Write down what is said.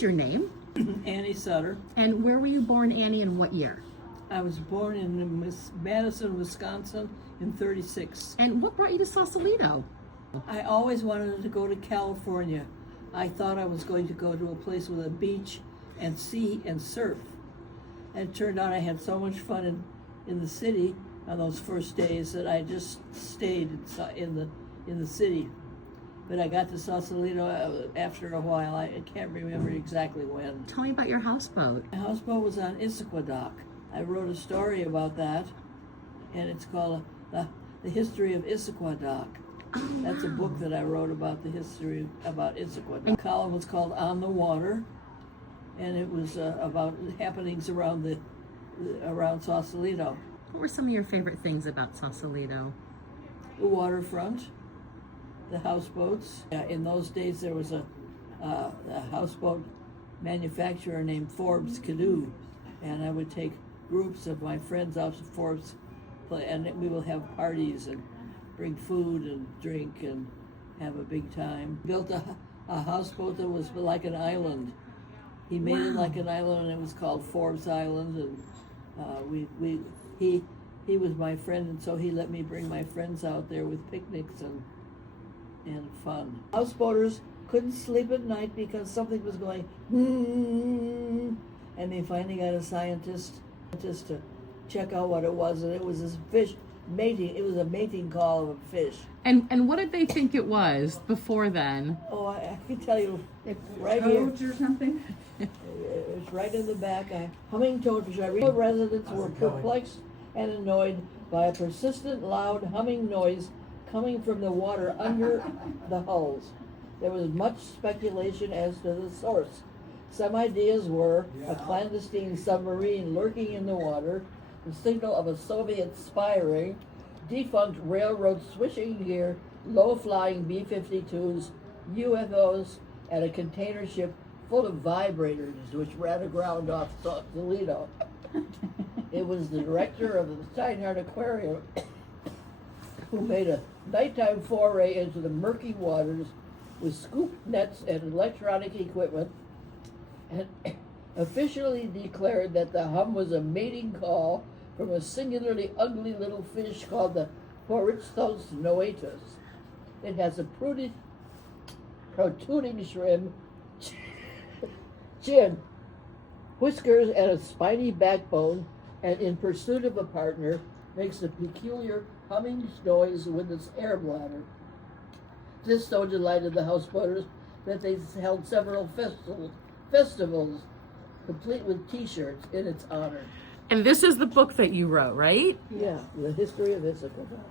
is your name? Annie Sutter. And where were you born, Annie, and what year? I was born in Madison, Wisconsin in 36. And what brought you to Sausalito? I always wanted to go to California. I thought I was going to go to a place with a beach and sea and surf. And it turned out I had so much fun in the city on those first days that I just stayed in the city. But I got to Sausalito after a while. I can't remember exactly when. Tell me about your houseboat. My houseboat was on Issaquah. I wrote a story about that, and it's called The History of Issaquah. That's a book that I wrote about the history about Issaquah. The column was called On the Water, and it was about happenings around Sausalito. What were some of your favorite things about Sausalito? The waterfront, the houseboats. In those days, there was a houseboat manufacturer named Forbes Canoe, and I would take groups of my friends out to Forbes, and we will have parties and bring food and drink and have a big time. Built a houseboat that was like an island. He made it like an island, and it was called Forbes Island. And he was my friend, and so he let me bring my friends out there with picnics and fun. Houseboaters couldn't sleep at night because something was going, and they finally got a scientist to check out what it was, and it was this fish mating. It was a mating call of a fish. And what did they think it was before then? Oh, I can tell you, right here. Toads or something? It's right in the back. A humming toadfish. Residents were perplexed and annoyed by a persistent, loud humming noise coming from the water under the hulls. There was much speculation as to the source. Some ideas were a clandestine submarine lurking in the water, the signal of a Soviet spy ring, defunct railroad swishing gear, low-flying B-52s, UFOs, and a container ship full of vibrators which ran aground off Sausalito. It was the director of the Steinhardt Aquarium who made a nighttime foray into the murky waters with scoop nets and electronic equipment, and officially declared that the hum was a mating call from a singularly ugly little fish called the Poristhos noatus. It has a protruding shrimp chin, whiskers, and a spiny backbone, and in pursuit of a partner, makes a peculiar humming noise with its air bladder. This so delighted the houseboaters that they held several festivals complete with T-shirts in its honor. And this is the book that you wrote, right? Yeah, The History of Issaquah.